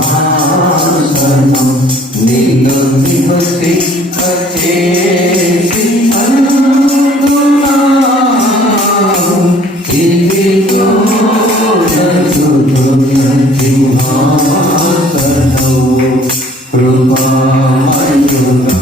సింహాసనం నిన్ను నివసింపచేసి ఇదిగో సింహాసనం కృపామయుడా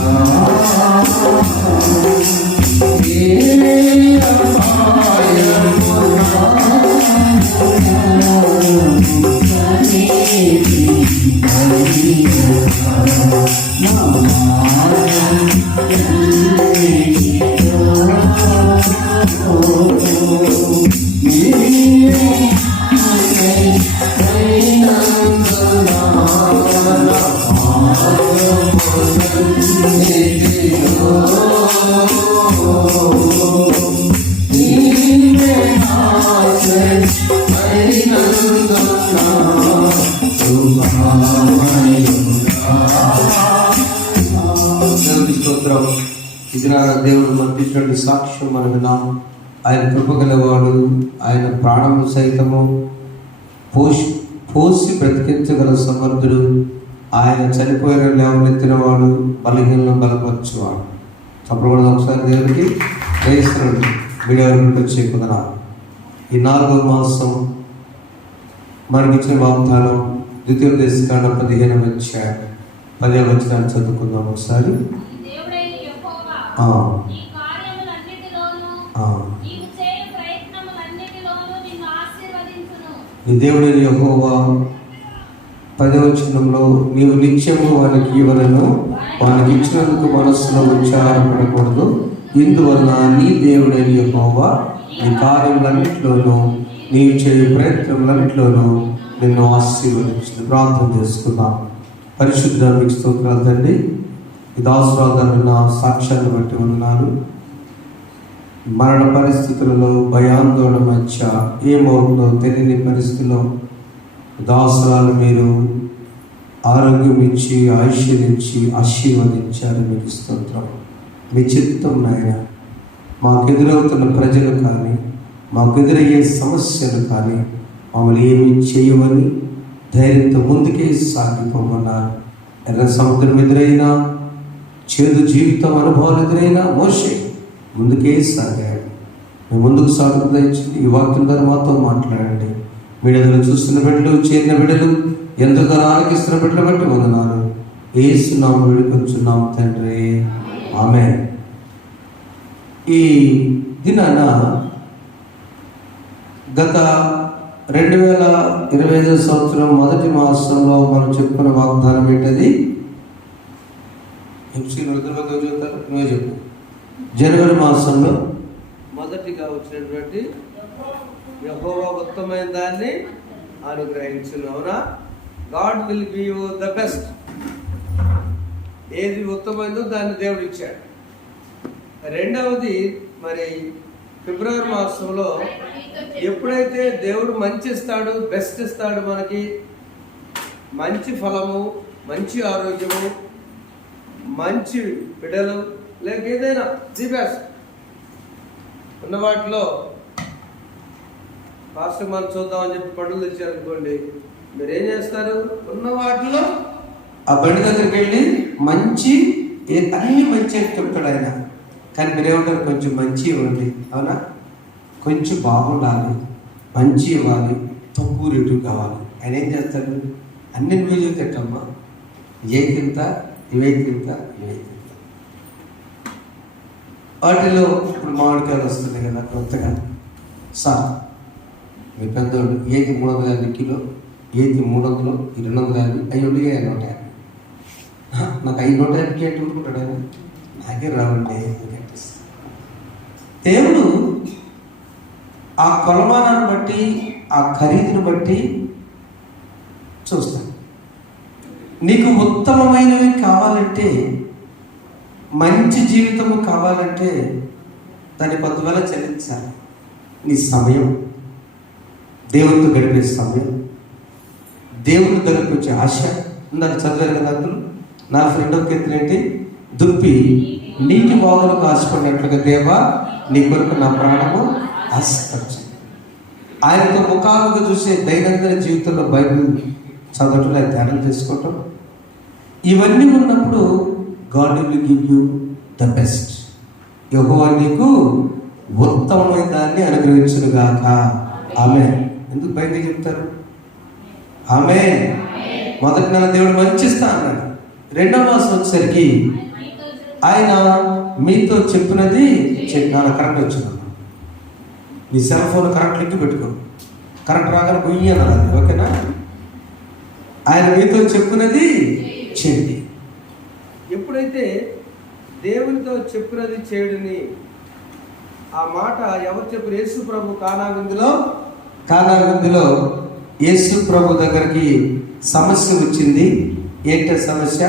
దేవుడు మనకిచ్చినటువంటి సాక్ష్యం మనం విన్నాం. ఆయన కృప గలవాడు, ఆయన ప్రాణము సైతము పోసి బ్రతికించగల సమర్థుడు, ఆయన చనిపోయిన లేవనెత్తినవాడు, బలహీనలను బలపరచువాడు. అప్పుడు కూడా ఒకసారి దేవుడికి వేస్తున్నాడు వీడియో చేయకుండా. ఈ 4వ మాసం మనకిచ్చిన వాగ్దానం ద్వితీయోపదేశకాండ 15వ అధ్యాయం 10వ వచనాన్ని చదువుకుందాం ఒకసారి. నీ దేవుడైన యెహోవా 10వ వచనంలో నీవు నిత్యము వారికి ఇవ్వలను, వారికి ఇచ్చినందుకు మనస్సులో ఉచ్చారపడకూడదు. ఇందువలన నీ దేవుడైన యెహోవా నీ కార్యములన్నింటిలోనూ నీవు చేయు ప్రయత్నములన్నింటిలోనూ నిన్ను ఆశీర్వదించింది. ప్రార్థన చేసుకుందాం. పరిశుద్ధ మీకు స్తోత్రాలు తండ్రి. ఈ దాసురాలు నా సాక్ష్యాన్ని బట్టి ఉన్నాను. మరణ పరిస్థితులలో భయాందోళన మధ్య ఏమవుతుందో తెలియని పరిస్థితుల్లో దాసురాలు మీరు ఆరోగ్యం ఇచ్చి ఆశీర్వదించి ఆశీర్వదించారు. మీకు స్తోత్రం. మీ చిత్తం నాయన మాకు ఎదురవుతున్న ప్రజలు కానీ మాకు ఎదురయ్యే సమస్యలు కానీ మమ్మల్ని ఏమి చేయమని ధైర్యంతో ముందుకే సాగిపోమన్నారు. ఎర్ర సముద్రం ఎదురైనా, చేదు జీవితం అనుభవాలు ఎదురైనా మోషే ముందుకే సాగాడు. మేము ముందుకు సాగుతూ ఇచ్చింది. ఈ వాక్యం ద్వారా మాతో మాట్లాడండి. మీడియాలో చూస్తున్న బిడ్డలు, చేరిన బిడ్డలు, ఎంతో ఆలకిస్తున్న బిడ్డలు బట్టి వందనాలు. యేసునామములో వేడుకొంచున్నాము తండ్రి, ఆమేన్. ఈ దినాన గత 2025 సంవత్సరం మొదటి మాసంలో మనం చెప్పుకున్న వాగ్దానం ఏంటది? చూస్తారు, నువ్వే చెప్పు. జనవరి మాసంలో మొదటిగా వచ్చినటువంటి యెహోవా ఉత్తమమైన దాన్ని అనుగ్రహించును. అవునా? God will give you the best. ఏది ఉత్తమైందో దాన్ని దేవుడు ఇచ్చాడు. రెండవది మరి ఫిబ్రవరి మాసంలో ఎప్పుడైతే దేవుడు మంచి ఇస్తాడు, బెస్ట్ ఇస్తాడు, మనకి మంచి ఫలము, మంచి ఆరోగ్యము, మంచి బిడ్డలు, లేక ఏదైనా ది బెస్ట్ ఉన్న వాటిలో పాస్టర్ మనం చూద్దామని చెప్పి పండుగలు తెచ్చారనుకోండి, మీరు ఏం చేస్తారు? ఉన్న వాటిలో ఆ బండి దగ్గరికి వెళ్ళి మంచి అన్ని మంచి అని చెప్తాడు ఆయన. కానీ మీరేమంటారు? కొంచెం మంచి ఇవ్వండి. అవునా? కొంచెం బాగుండాలి, మంచి ఇవ్వాలి, తక్కువ రేటు కావాలి. ఆయన ఏం చేస్తాడు? అన్ని నువ్వు తిట్టమ్మా, ఏకింత ఇవేకింత ఇవేకింత. వాటిలో ఇప్పుడు మామిడికాయలు వస్తున్నాయి కదా కొత్తగా. సార్ మీ పెద్దోళ్ళు ఏది 350 కిలో, ఏది 300, 250, 550, 150. నాకు 550 ఏంటి ఊరుకుంటాడు ఆయన? నాకే రావండి. దేవుడు ఆ కొలమానాన్ని బట్టి, ఆ ఖరీదును బట్టి చూస్తాడు. నీకు ఉత్తమమైనవి కావాలంటే, మంచి జీవితము కావాలంటే దాని 10,000 చెల్లించాలి. నీ సమయం, దేవునితో గడిపే సమయం, దేవుని దగ్గరకు వచ్చే ఆశ. నాకు చదివారు కదా అందులో 42వ కీర్తన ఏంటి? దుప్పి నీటి వాగులకు ఆశపడినట్లుగా దేవా నీ కొరకు నా ప్రాణము ఆశపరిచింది. ఆయనతో ముఖాముఖి చూసే దైనందిన జీవితంలో బైబిల్ చదవటం లేదా ధ్యానం చేసుకోవటం. ఇవన్నీ ఉన్నప్పుడు God will give you the best. Jehovah నీకు ఉత్తమమైన దాన్ని అనుగ్రహించును గాక. ఆమేన్. ఎందుకు బయటికి చెప్తారు? ఆమేన్. మొదటి నెల దేవుడు మంచి ఇస్తా అన్నాడు. రెండవ మాసం వచ్చేసరికి ఆయన మీతో చెప్పినది కరెక్ట్ వచ్చింది. మీ సెల్ ఫోన్ కరెక్ట్ లింక్ పెట్టుకో, కరెక్ట్ రాగానే పొయ్యి అన్నారు. ఓకేనా? ఆయన మీతో చెప్పినది చేయండి. ఎప్పుడైతే దేవునితో చెప్పినది చేయడని ఆ మాట ఎవరు చెప్పారు? యేసు ప్రభు కానా విందులో యేసు ప్రభు దగ్గరికి సమస్య వచ్చింది. ఏంటో సమస్య?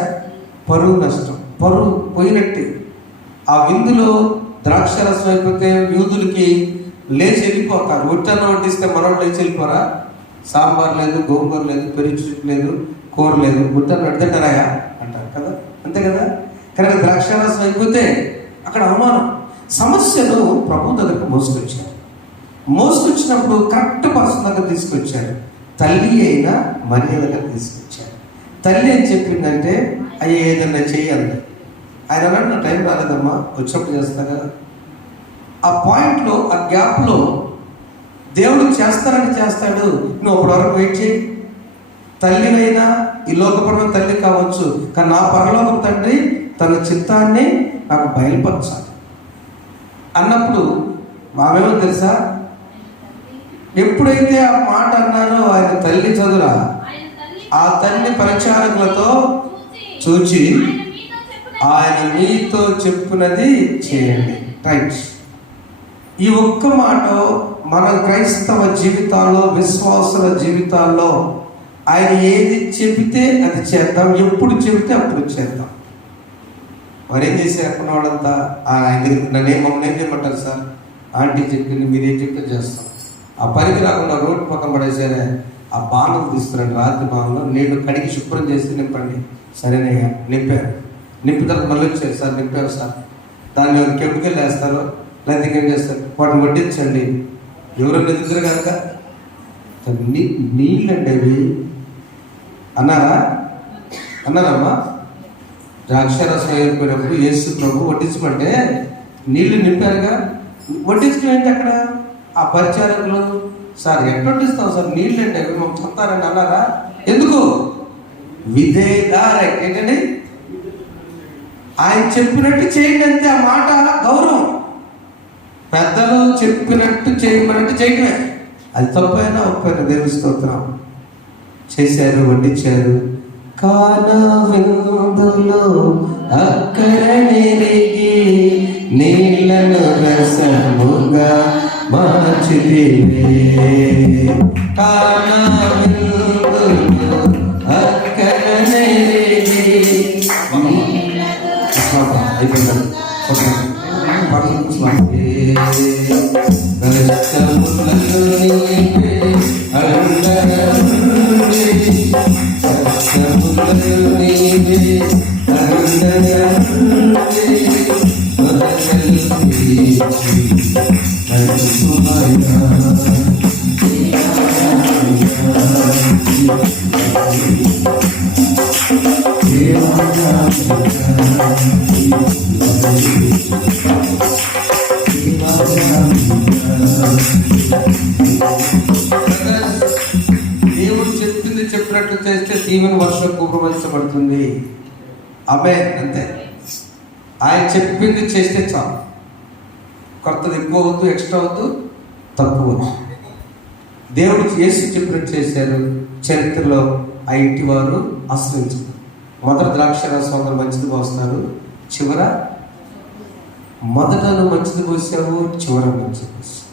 పరువు నష్టం. పరువు పోయినట్టే. ఆ విందులో ద్రాక్షరసం అయిపోతే యూదులకి లేచి వెళ్ళిపోతారు. ఒట్టన్న వడ్డిస్తే మనోళ్ళు లేచి వెళ్ళిపోరా? సాంబార్ లేదు, గోంగూర లేదు, పెరుగు లేదు, కూర లేదు, ఒట్టన్న వడ్డితేటారాయా అంటారు కదా, అంతే కదా. కానీ ద్రాక్షరసం అయిపోతే అక్కడ అవమానం. సమస్యను ప్రభు దగ్గరకు మోసుకొచ్చినప్పుడు కరెక్ట్ పర్సన్ దగ్గర తీసుకొచ్చారు. తల్లి అయినా మరియ దగ్గర తీసుకొచ్చారు. తల్లి ఏం చెప్పిందంటే, అయ్యే ఏదన్నా చేయాలి. ఆయన అన్నాడు, నా టైం రాలేదమ్మా, వచ్చినప్పుడు చేస్తా కదా. ఆ పాయింట్లో, ఆ గ్యాప్లో దేవుడు చేస్తారని చేస్తాడు. నువ్వు అప్పటి వరకు వెయిట్ చేయి. తల్లినైనా ఈ లోకపరమైన తల్లి కావచ్చు, కానీ నా పరలోక తండ్రి తన చిత్తాన్ని నాకు బయలుపరచాలి అన్నప్పుడు మామేమో తెలుసా, ఎప్పుడైతే ఆ మాట అన్నారో ఆయన తల్లి చదురా, ఆ తల్లి పరిచారకులతో చూచి ఆయన మీతో చెప్పునది చేయండి. రైట్. ఈ ఒక్క మాట మన క్రైస్తవ జీవితాల్లో, విశ్వాసుల జీవితాల్లో ఆయన ఏది చెబితే అది చేద్దాం, ఎప్పుడు చెబితే అప్పుడు చేద్దాం. మరి ఏం చేశారు అక్కడ వాళ్ళంతా? ఆయన దగ్గర మమ్మల్ని ఏం చేయమంటారు సార్? ఆంటీ చెప్పింది మీరేం చెప్తే చేస్తాం. ఆ పనికి రాకుండా రోడ్డు పక్కన పడేసారే, ఆ బాణం తీసుకురండి, రాత్రి బాణంలో నీళ్లు కడిగి శుభ్రం చేసి నింపండి. సరేనయ్యా, నింపారు. నింపిన తర్వాత మళ్ళీ వచ్చారు, సార్ నింపారు సార్, దాన్ని కెమికల్ వేస్తారు, లేకపోతే ఇంకేం చేస్తారు, వాటిని వడ్డించండి. ఎవరైనా ఎదుగుతారు కనుక నీళ్ళండి అవి అన్నారమ్మా. ద్రాక్షరసం అయిపోయినప్పుడు యేసు ప్రభు వడ్డించమంటే నీళ్లు నింపారుగా. వడ్డించడం ఏంటి అక్కడ? ఆ పరిచారకులు, సార్ ఎట్లా వడ్డిస్తాం సార్, నీళ్ళు అంటే అవి మాకు చెప్తారని అన్నారా? ఎందుకు? విధేయత. ఏంటండి? ఆయన చెప్పినట్టు చేయండి అంతే. ఆ మాట గౌరవం. పెద్దలు చెప్పినట్టు చేయమన్నట్టు చేయడమే. అది తప్పైనా ఒప్పైనా దేవుని స్తోత్రం. చేశారు, వడ్డించారు. కానా విందులో అక్కర నెరిగి నీళ్లను రసముగా మార్చితివే. కానా విందులో అక్కర నెరిగి దేవుడు చెప్పింది చెప్పినట్లు చేస్తే దీవెన వర్షం కుమరించబడుతుంది. ఆమేన్. అంతే. ఆయన చెప్పింది చేస్తే చాలు. కొత్తది ఎక్కువ వద్దు, ఎక్స్ట్రా వద్దు, తక్కువ వద్దు. దేవుడు యేసు చెప్పినట్టు చేశారు. చరిత్రలో ఆ ఇంటి వారు ఆశ్రయించారు. మొదట ద్రాక్షరసం మంచిది పోస్తారు, చివర మొదటను మంచిది పోసావు, చివర మంచిది పోసావు.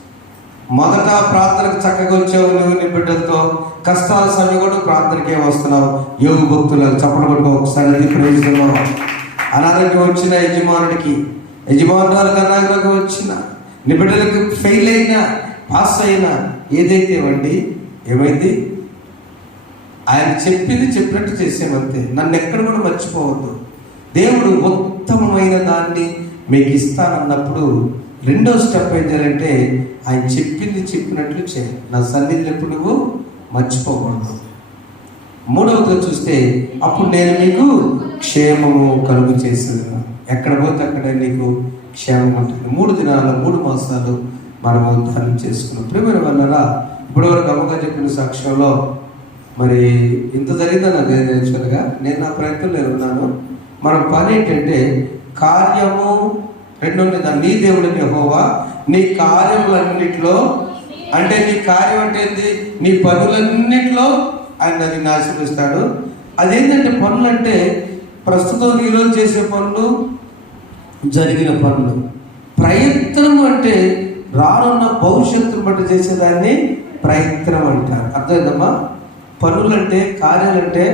మొదట ప్రార్థనకు చక్కగా వచ్చావు నువ్వు నీ బిడ్డలతో, కష్టాల సమయం కూడా ప్రార్థనకే వస్తున్నావు. యోగ భక్తులను చప్పట్లు కొట్టుకో ఒకసారి. అది ప్రయోజనం. అనారోగ్యం వచ్చిన యజమానురాలకు అనారోగ్యం వచ్చిన, నీ బిడ్డలకు ఫెయిల్ అయినా పాస్ అయినా ఏదైతే ఇవ్వండి, ఏమైంది? ఆయన చెప్పింది చెప్పినట్టు చేసేమంతే. నన్ను ఎక్కడ కూడా మర్చిపోవద్దు. దేవుడు ఉత్తమమైన దాన్ని మీకు ఇస్తానన్నప్పుడు రెండో స్టెప్ ఏం చేయాలంటే ఆయన చెప్పింది చెప్పినట్లు చేయాలి. నా సన్నిధిని ఎప్పుడు నువ్వు మర్చిపోకూడదు. మూడవదిగా చూస్తే అప్పుడు నేను మీకు క్షేమము కలుగు చేసేది. ఎక్కడ పోతే అక్కడ నీకు క్షేమం ఉంటుంది. 3 దినాలు 3 మాసాలు మనము ధ్యానం చేసుకున్నాం. ప్రియమైన వాళ్ళరా, ఇప్పటి వరకు అమ్మగా చెప్పిన సాక్ష్యంలో మరి ఇంత జరిగిందా నాకు యాక్చువల్గా నేను నా ప్రయత్నం నేను ఉన్నాను. మన పని ఏంటంటే కార్యము రెండోది నీ దేవుడిని యెహోవా నీ కార్యములన్నిటిలో, అంటే నీ కార్యం అంటే ఏంది? నీ పనులన్నిటిలో ఆయన నిన్ను ఆశీర్వదిస్తాడు. అదేంటంటే పనులు అంటే ప్రస్తుతం ఈరోజు చేసే పనులు, జరిగిన పనులు. ప్రయత్నం అంటే రానున్న భవిష్యత్తును బట్టి చేసేదాన్ని ప్రయత్నం అంటారు. అర్థమైందమ్మా? పనులంటే, కార్యాలంటే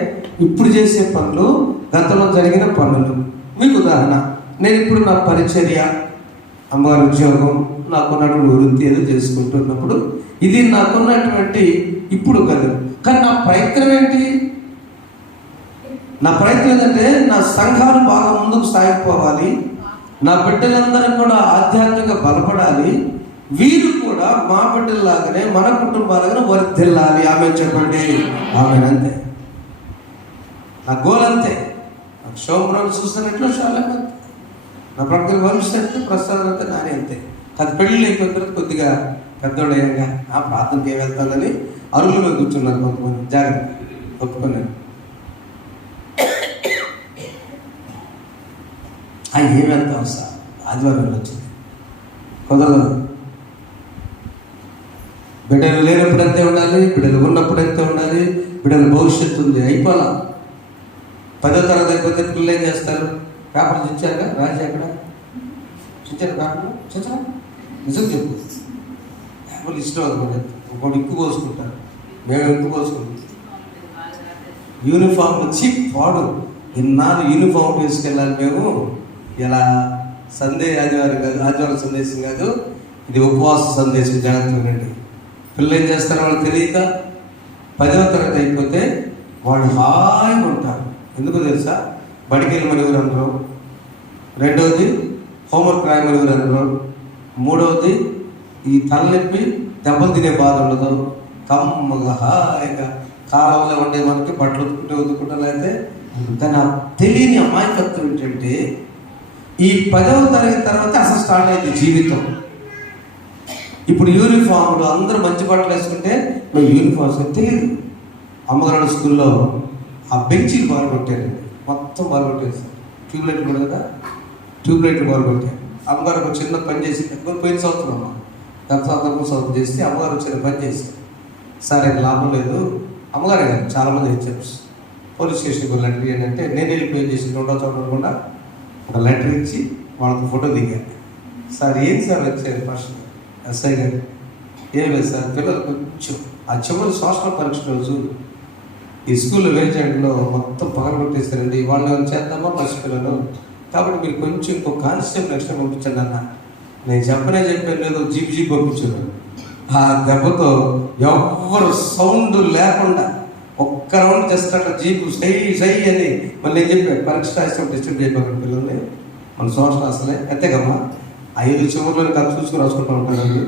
ఇప్పుడు చేసే పనులు, గతంలో జరిగిన పనులు. మీకు ఉదాహరణ, నేను ఇప్పుడు నా పరిచర్య, అమ్మగారి ఉద్యోగం, నాకున్నటువంటి వృత్తి ఏదో చేసుకుంటున్నప్పుడు ఇది నాకున్నటువంటి ఇప్పుడు కాదు. కానీ నా ప్రయత్నం ఏంటి? నా ప్రయత్నం ఏంటంటే నా సంఘాలు బాగా ముందుకు సాగిపోవాలి, నా బిడ్డలందరూ కూడా ఆధ్యాత్మికంగా బలపడాలి, వీరు కూడా మా బిడ్డల్లాగానే మన కుటుంబాలుగానే వర్ధిల్లాలి. ఆమె చెప్పండి, ఆమె అంతే. నా గోల్ అంతే. నాకు శోభరాలు చూస్తున్నట్లు చాలా నా ప్రక్కన భవిష్యత్తు ప్రస్తుతం అంతా నానే అంతే. అది పెళ్ళి అయిపోయిన తర్వాత కొద్దిగా పెద్దోడయ్యాక ఆ ప్రార్థనకి ఏం వెళ్తానని అరుగుల మీద కూర్చున్నారు కొంతమంది. జాగ్రత్త ఒప్పుకున్నాను. ఏం వెళ్తాం సార్, ఆదివారం వచ్చింది కుదరదు. బిడ్డలు లేనప్పుడు ఎంతే ఉండాలి, బిడ్డలు ఉన్నప్పుడు ఎంతే ఉండాలి, బిడ్డల భవిష్యత్తు ఉంది. అయిపోలా 10వ తరగతి అయిపోతే పిల్లలు ఏం చేస్తారు? పేపర్లు చూచారుగా, రాజు ఎక్కడ చూచారు? పేపర్లు చూచా, నిజం చెప్పు. పేపర్లు ఇష్టం అనుకోండి, ఒకటి ఎక్కువ కోసుకుంటారు, మేము ఎక్కువ కోసుకుంటాం. యూనిఫామ్ వచ్చి వాడు ఇన్నాళ్ళు యూనిఫామ్ వేసుకెళ్ళాలి మేము. ఇలా ఆదివారం కాదు, ఆదివారం సందేశం కాదు, ఇది ఉపవాస సందేశం. జాగ్రత్తగా వినండి. పిల్లలు ఏం చేస్తారో వాళ్ళు తెలియక 10వ తరగతి అయిపోతే వాళ్ళు హాయిగా ఉంటారు. ఎందుకో తెలుసా? బడికి వెళ్ళమని ఎవరు అనరు, రెండవది హోంవర్క్ రాయమని ఎవరు అనరు, మూడవది ఈ తలనొప్పి దెబ్బలు తినే బాధ ఉండదు. కమ్మగా హాయిగా కాలంలో ఉండే మనకి బట్టలు ఉతుక్కుంటే లేకపోతే. దాని తెలియని అమాయకత్వం ఏంటంటే ఈ 10వ తరగతి తర్వాత అసలు స్టార్ట్ అయింది జీవితం. ఇప్పుడు యూనిఫామ్లు అందరూ మంచి బట్టలు వేసుకుంటే మేము యూనిఫామ్స్ తెలియదు. అమ్మగారు స్కూల్లో ఆ బెంచీలు బాగా కొట్టారండి, మొత్తం బాగా కొట్టేసారు. ట్యూబ్లైట్లు కూడా కదా, ట్యూబ్లైట్లు బాగా కొట్టారు. అమ్మగారు ఒక చిన్న పని చేసి పోయిన సంవత్సరం గత సంవత్సరం చేస్తే అమ్మగారు చిన్న పని చేశారు. సరే లాభం లేదు, అమ్మగారే కాదు చాలామంది హెచ్ఎంస్ పోలీస్ స్టేషన్కి ఒక లెటర్ ఏంటంటే నేను వెళ్ళిపోయి చేసి రెండో చూడకుండా ఒక లెటర్ ఇచ్చి వాళ్ళకి ఫోటో దిగాను. సార్ ఏం సార్ వచ్చారు ఫస్ట్ ఎస్ఐ గారు? ఏం లేదు సార్, పిల్లలు కొంచెం ఆ చివరి సోషల్ పరీక్ష రోజు ఈ స్కూల్లో వేజెంట్లో మొత్తం పగలగొట్టేశారండి, వాళ్ళు చేద్దామా ఫస్ట్ పిల్లలు, కాబట్టి మీరు కొంచెం ఇంకో కానిస్టేబుల్ ఎక్స్ట్రా పంపించండి అన్న. నేను చెప్పాను లేదు, జీప్ పంపించాను. ఆ దెబ్బతో ఎవ్వరు సౌండ్ లేకుండా ఒక్క రౌండ్ జస్ట్ అట్లా జీపు సై అని మళ్ళీ నేను చెప్పాను, పరీక్ష రాసిన డిస్టర్బ్ చేయబోకండి పిల్లల్ని, మన సోషల్ అసలే అంతేకమ్మా 5 చివరిలో ఖర్చు చూసుకుని రాసుకుంటూ ఉంటారండి.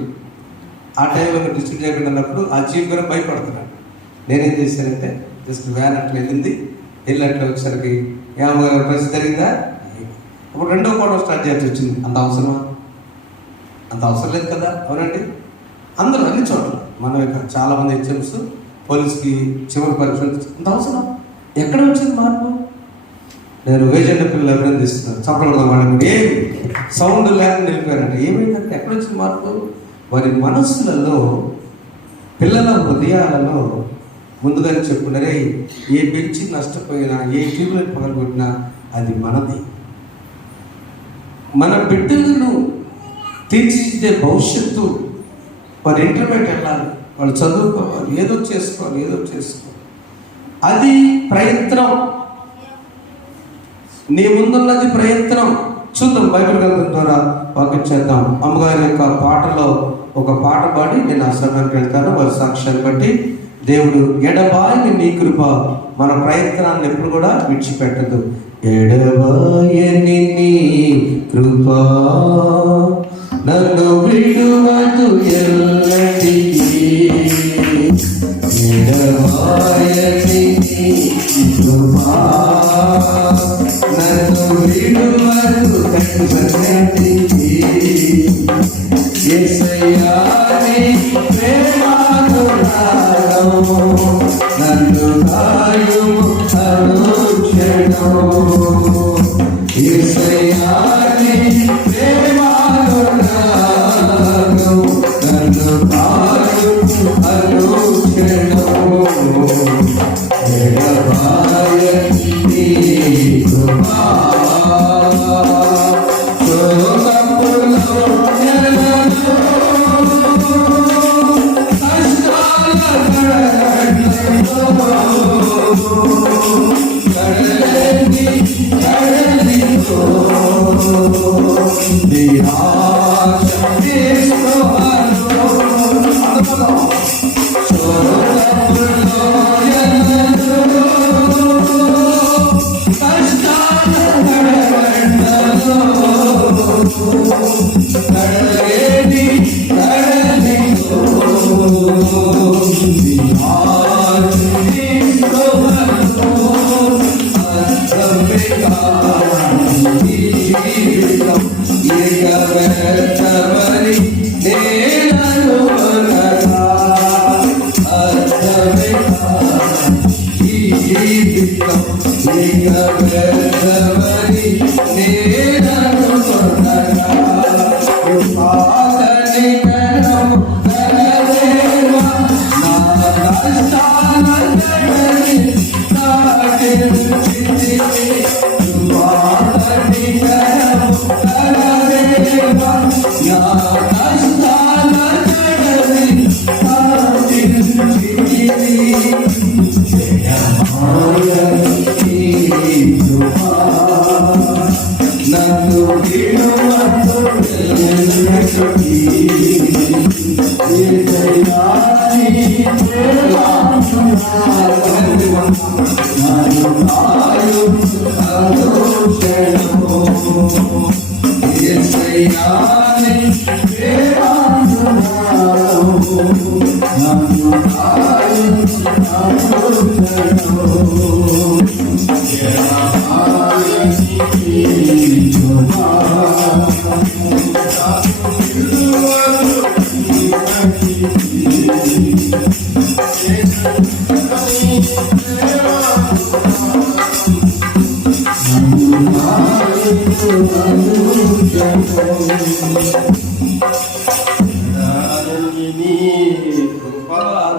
ఆ టైంలో మీరు డిస్టర్బ్ చేయకుండా అన్నప్పుడు ఆ జీప్ కూడా భయపడుతున్నాడు. నేనేం చేశానంటే జస్ట్ వ్యాన్ అట్లా వెళ్ళి అట్లా వచ్చేసరికి ఏమమ్మగారు పరిస్థితి జరిగిందా? ఇప్పుడు 2వ కోణం స్టార్ట్ చేయాల్సి వచ్చింది. అంత అవసరమా? అంత అవసరం లేదు కదా, అవునండి. అందరూ అన్ని చోట్ల మన చాలామంది హెచ్ఎంస్ పోలీస్కి చివరి పరీక్ష అంత అవసరం. ఎక్కడ వచ్చింది మార్పు? నేను వేజెంట్ పిల్లలు అభినందిస్తున్నాను, చెప్పకూడదు వాళ్ళకి. ఏమి సౌండ్ లేకుండా వెళ్ళిపోయారంటే ఏమైందంటే ఎక్కడ వచ్చింది మార్పు? వారి మనస్సులలో, పిల్లల హృదయాలలో ముందుగానే చెప్పుకున్నారే, ఏ బెంచి నష్టపోయినా, ఏ ట్యూబ్లైట్ పగలగొట్టినా అది మనది. మన బిడ్డలను తీర్చిదిద్దే భవిష్యత్తు, వారు ఇంటర్మీడియట్ వెళ్ళాలి, వాళ్ళు చదువుకోవాలి, ఏదో చేసుకోవాలి. అది ప్రయత్నం. నీ ముందున్నది ప్రయత్నం. చూద్దాం, బైబిల్ గ్రంథం ద్వారా వాక్యం చేద్దాం. అమ్మగారి యొక్క పాటలో ఒక పాట పాడి నేను ఆ సమయానికి వెళ్తాను. వారి సాక్ష్యాన్ని బట్టి దేవుడు ఎడబాయని నీ కృప మన ప్రయత్నాన్ని ఎప్పుడు కూడా విడిచిపెట్టదు. ఎడబాయని నీ కృప నన్ను విడువదు ఎల్లటికీ, ఎడబాయని నీ కృపా నన్ను విడువదు కనిపెట్టి యేసయ్యా నీ ప్రేమానురాగము నన్ను కాయుము అనుక్షణము యేసయ్యా నీ ప్రేమానురాగము నన్ను కాయుము అనుక్షణము ఎడబాయని నీ కృపా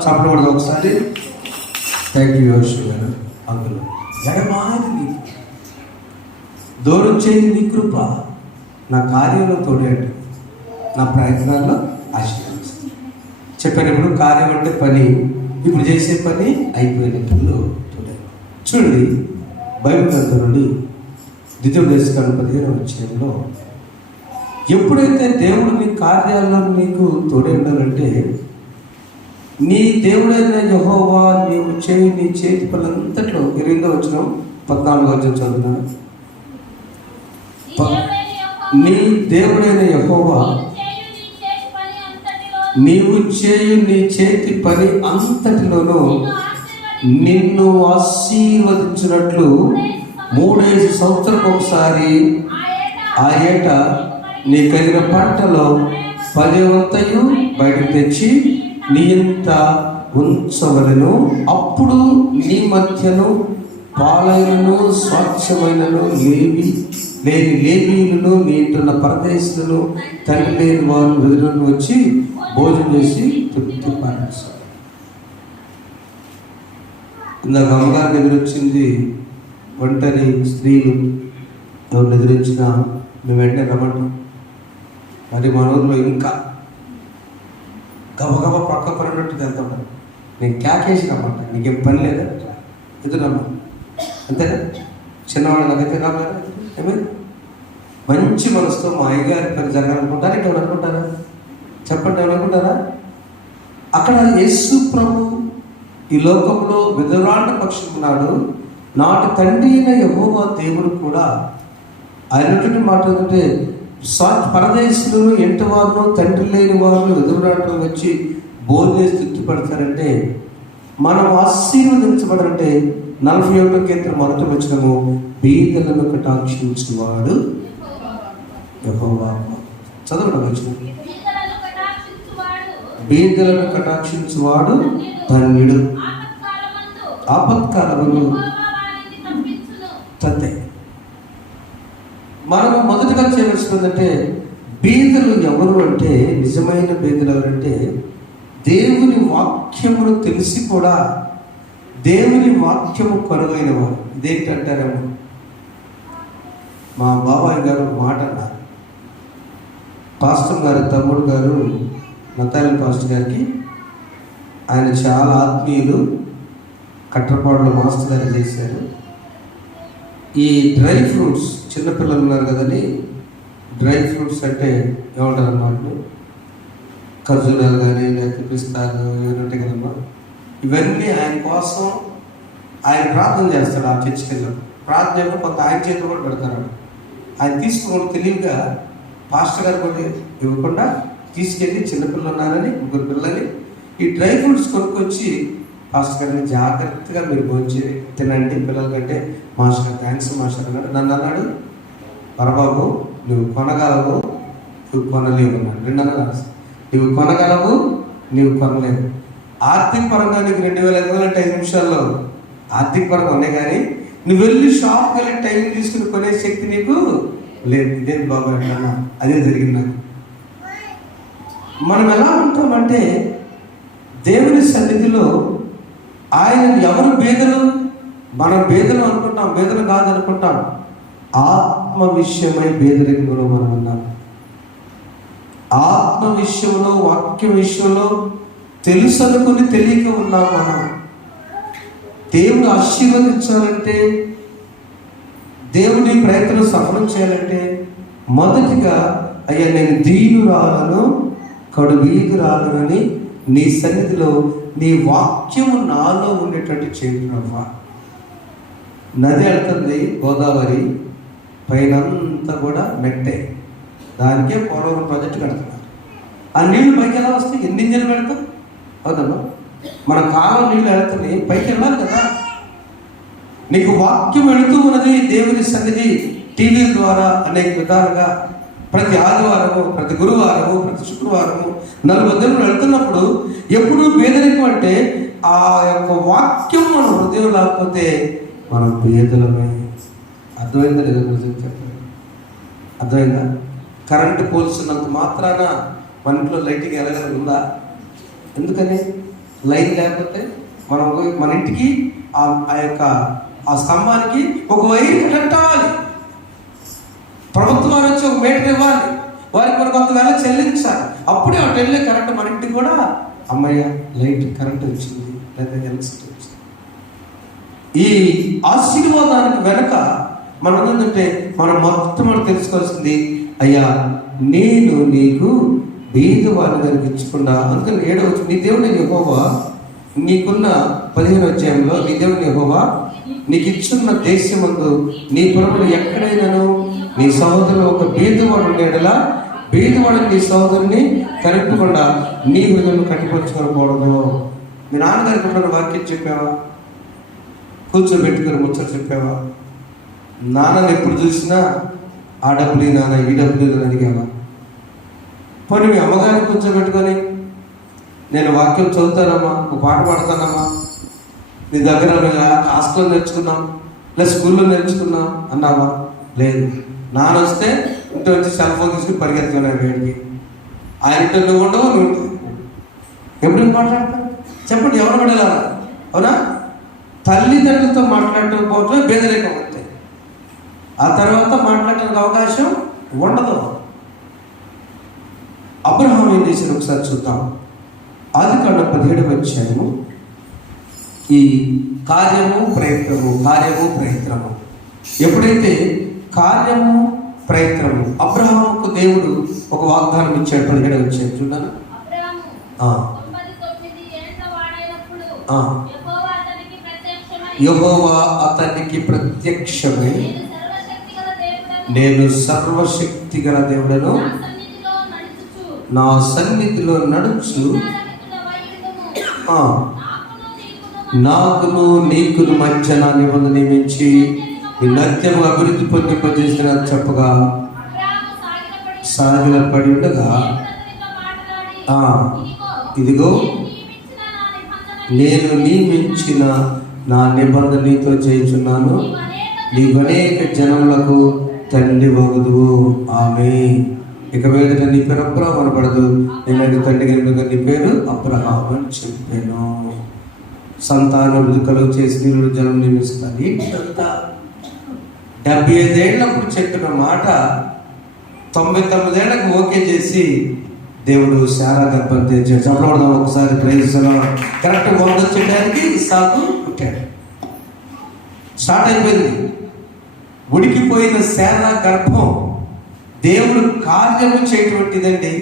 చెప్పకూడదు ఒకసారి. థ్యాంక్ యూ యోషు గారు అంకుల్. ఎడమాది దూరం చేయని నీ కృప నా కార్యంలో తోడేంటి, నా ప్రయత్నాల్లో ఆశీర్వదిస్తుంది. చెప్పినప్పుడు కార్యం అంటే పని, ఇప్పుడు చేసే పని అయిపోయినప్పుడు తోడే. చూడండి బైబిల్ గ్రంథం నుండి ద్వితీయోపదేశకాండం 15వ అధ్యాయంలో ఎప్పుడైతే దేవుడు నీ కార్యాల్లో నీకు తోడే ఉండాలంటే, నీ దేవుడైన యెహోవా నీవు చేయి నీ చేతి పనులంతట్లో 8వ వచనం 14వ వచనం చదువుతున్నాను. నీ దేవుడైన యెహోవా నీవు చేయు నీ చేతి పని అంతటిలోనూ నిన్ను ఆశీర్వదించినట్లు 3-5 సంవత్సరాలకు ఒకసారి ఆ ఏట నీ కలిగిన పంటలో 10వ వంతు బయటకు తెచ్చి నీ ఇంట ఉంచవలెను. అప్పుడు నీ మధ్యను పాలైనను స్వాస్థ్యమైనను లేవీయులను నీ ఇంటున్న పరదేశులను తండ్రి లేని వారు ఎదురును వచ్చి భోజనం చేసి తృప్తి పాటిస్తారు. ఇందాక అమ్మగారికి ఎదురొచ్చింది ఒంటరి స్త్రీలు. ఎవరు ఎదురొచ్చినా మేము వెంటనే రమ్మంటాం. మరి మన ఊరిలో ఇంకా గబగబా పక్క పడినట్టు వెళ్తుంటాను. నేను క్యాకేసి రమ్మంటా, నీకేం పని లేదా ఎదురమ్మా, అంతేనా? చిన్నవాళ్ళు నాకైతే రాలేదా? ఏమైంది? మంచి మనసుతో మా అయ్యగారి పని జరగాలనుకుంటారా? ఇంకెవరు అనుకుంటారా? చెప్పండి, ఎవరు అనుకుంటారా? అక్కడ యేసు ప్రభు ఈ లోకంలో విధురాండ పక్షం ఉన్నాడు. నాటి తండ్రి అయిన యెహోవా దేవుడు కూడా ఆయన మాట ఏంటంటే, పరదేశులను ఎంటి వారు తండ్రి లేని వారు ఎదురురాటం వచ్చి భోజనం తృప్తి పడతారంటే మనం ఆశీర్వదించబడంటే 41వ కీర్తన మొదటి వచనము, బీదలను కటాక్షించువాడు యెహోవా. చదవడం వచ్చిన బీదలను కటాక్షించువాడు ధన్యుడు, ఆపత్కాలమును తంతే. మనము మొదటగా చేయవలసిందంటే, బీదలు ఎవరు అంటే, నిజమైన బీదలు ఎవరంటే దేవుని వాక్యమును తెలిసి కూడా దేవుని వాక్యము కరువైన వారు. ఇదేంటంటారేమో, మా బాబాయ్ గారు ఒక మాట అన్నారు. పాస్టర్ గారు తమ్ముడు గారు నతాలి పాస్టర్ గారికి, ఆయన చాలా ఆత్మీయులు, కట్టపాడులో మాస్టర్ గారు చేశారు. ఈ డ్రై ఫ్రూట్స్, చిన్నపిల్లలు ఉన్నారు కదండి, డ్రై ఫ్రూట్స్ అంటే ఏమంటారు అన్నమాట, ఖర్జూరాలు కానీ లేకపోతే పిస్తాలు ఇవన్నీ ఉంటాయి కదమ్మా, ఇవన్నీ ఆయన కోసం ఆయన ప్రార్థన చేస్తాడు. ఆ చర్చికి వెళ్ళాడు, ప్రార్థన చేయడం కొంత ఆయన చేతులు కూడా పెడతారు. ఆయన తీసుకుని తెలివిగా పాస్టర్ గారు కూడా ఇవ్వకుండా తీసుకెళ్ళి చిన్నపిల్లలు ఉన్నారని ముగ్గురు పిల్లల్ని ఈ డ్రై ఫ్రూట్స్ కొనుక్కొచ్చి పాస్టర్ గారిని జాగ్రత్తగా మీరు భోంచి తినండి పిల్లల కంటే, మాస్టర్ గారు థ్యాంక్స్ మాస్టర్ అన్నాడు. నన్ను అన్నాడు, పరబాబు నువ్వు కొనగలవు, నువ్వు కొనలేవు అన్నాడు. రెండన్నా, నువ్వు కొనగలవు, నువ్వు కొనలేవు. ఆర్థిక పరంగా నీకు 2,500 అంటే 5 నిమిషాల్లో ఆర్థిక పరంగా ఉన్నాయి, కానీ నువ్వు వెళ్ళి షాప్కి వెళ్ళి టైం తీసుకుని కొనే శక్తి నీకు లేదు. ఇదే బాబు అంటున్నా, అదే జరిగింది నాకు. మనం ఎలా ఉంటామంటే దేవుని సన్నిధిలో ఆయన ఎవరు బీదలు, మనం బీదలు అనుకుంటాం, బీదలు కాదు అనుకుంటాం. ఆత్మ విషయమై బీదరికంలో మనం ఉన్నాం. ఆత్మ విషయంలో, వాక్య విషయంలో తెలుసు అనుకుని తెలియక ఉన్నాం. మనం దేవుడు ఆశీర్వదించాలంటే, దేవుడి ప్రయత్నం సఫలం చేయాలంటే, మొదటిగా అయ్యా నేను దీనురాలను కడుబీదురాలనని నీ సన్నిధిలో నీ వాక్యము నాలో ఉండేటట్టు చేయునవ్వా. నది వెళ్తుంది గోదావరి, పైనంతా కూడా మెట్టే, దానికే పోలవరం ప్రాజెక్టు కడుతున్నారు. ఆ నీళ్ళు పైకి ఎలా వస్తాయి? ఎన్ని ఇంజన్లు పెడతాం? అవునమ్మా, మన కాలం నీళ్ళు వెళ్తున్నాయి, పైకి వెళ్ళాలి కదా. నీకు వాక్యం వెళుతూ ఉన్నది దేవుని సన్నిధి టీవీల ద్వారా అనేక విధాలుగా. ప్రతి ఆదివారము, ప్రతి గురువారము, ప్రతి శుక్రవారము 40 దినాలు వెళ్తున్నప్పుడు ఎప్పుడు పేదరికం అంటే ఆ యొక్క వాక్యం మన హృదయం లేకపోతే మనం పేదలమే. అర్థమైందా లేదా? చెప్పండి, అర్థమైందా? కరెంటు పోల్చున్నంత మాత్రాన మన ఇంట్లో లైటింగ్ ఎలాగైనా ఉందా? ఎందుకని? లైన్ లేకపోతే మనం మన ఇంటికి ఆ యొక్క ఆ స్తంభానికి ఒక వైర్ కట్టాలి, ప్రభుత్వం వారు వచ్చి ఒక మీటర్ ఇవ్వాలి, వారికి మనం కొంతవేళ చెల్లించాలి, అప్పుడే అటు వెళ్ళే కరెంట్ మన ఇంటికి కూడా అమ్మయ్య లైట్ కరెంట్ వచ్చింది లేదా ఎలక్ట్రిసిటీ వచ్చింది. ఈ ఆశీర్వాదానికి వెనక మనం ఏంటంటే మనం మొట్టమొదటి తెలుసుకోవాల్సింది, అయ్యా నేను నీకు బీద వారి దగ్గరికి ఇచ్చకుండా. అందుకని 7వ వచనం, నీ దేవుని యెహోవా నీకున్న 15వ అధ్యాయంలో, నీ దేవుని యెహోవా నీకు ఇచ్చున్న దేశమందు నీ పురములు ఎక్కడైనాను నీ సహోదరులు ఒక బీదవాడు ఉండేలా, బీదవాడిని నీ సహోదరుని కలుపుకుండా నీ హృదయం కట్టిపరుచుకోకూడదు. మీ నాన్నగారికి ఎప్పుడైనా వాక్యం చెప్పావా? కూర్చోబెట్టుకుని ముచ్చట చెప్పావా? నాన్నని ఎప్పుడు చూసినా ఆ డబ్బులు నాన్న, ఈ డబ్బులు అడిగావా? పోనీ మీ అమ్మగారిని కూర్చోబెట్టుకొని నేను వాక్యం చదువుతానమ్మా, ఒక పాట పాడతానమ్మా, నీ దగ్గర హాస్టల్లో నేర్చుకున్నాం లేదా స్కూల్లో నేర్చుకున్నాం అన్నావా? లేదు. నాన్న వస్తే ఇంటి వచ్చి సెల్ ఫోన్ తీసుకుని పరిగెత్తుకున్నాను వేడికి. ఆయన ఇంట్లో నువ్వు ఉండవు, నువ్వు ఎప్పుడు మాట్లాడతావు? చెప్పండి, ఎవరు పడేలా? అవునా? తల్లిదండ్రులతో మాట్లాడకపోతే బేదరికం అవుతాయి, ఆ తర్వాత మాట్లాడడానికి అవకాశం ఉండదు. అబ్రహాం ఏం చేశాడు ఒకసారి చూద్దాం. ఆదికాండం 17వ అధ్యాయము. ఈ కార్యము ప్రయత్నము, కార్యము ప్రయత్నము, ఎప్పుడైతే కార్యము ప్రయత్నము, అబ్రహాముకు దేవుడు ఒక వాగ్దానం ఇచ్చాడు. 17వ అధ్యాయం చూడాలి. యెహోవా అతనికి ప్రత్యక్షమై, నేను సర్వశక్తి గల దేవుడను, నా సన్నిధిలో నడుచు, నాకును నీకును మధ్య నా నిబంధన నియమించి నీ నిత్యము అభివృద్ధి పొందింపజేసిన చెప్పగా సాగిలపడి ఉండగా, ఇదిగో నేను నియమించిన నా నిబంధన నీతో చేయుచున్నాను, నీవు అనేక జనములకు తండ్రి వగుదువు. ఆమేన్. ఇక మీదట నీ పేరు అబ్రహాము అనబడదు, నేను తండ్రి కనుక నీ పేరు అబ్రహాము అని చెప్పాను. సంతానములు కలుగు చేసి నీళ్ళు జనం నియమిస్తాను. ఏంటంతా 75 ఏళ్ళప్పుడు చెప్పిన మాట 99 ఏళ్ళకు ఓకే చేసి దేవుడు శారా గర్భం తెచ్చాడు. చెప్పడం ఒకసారి ప్రైజ్. కరెక్ట్ 100 వచ్చేటానికి ఇస్సాకు పుట్టాడు. స్టార్ట్ అయిపోయింది. ఉడికిపోయిన శారా గర్భం దేవుడు కార్యము చేయటువంటిదండి.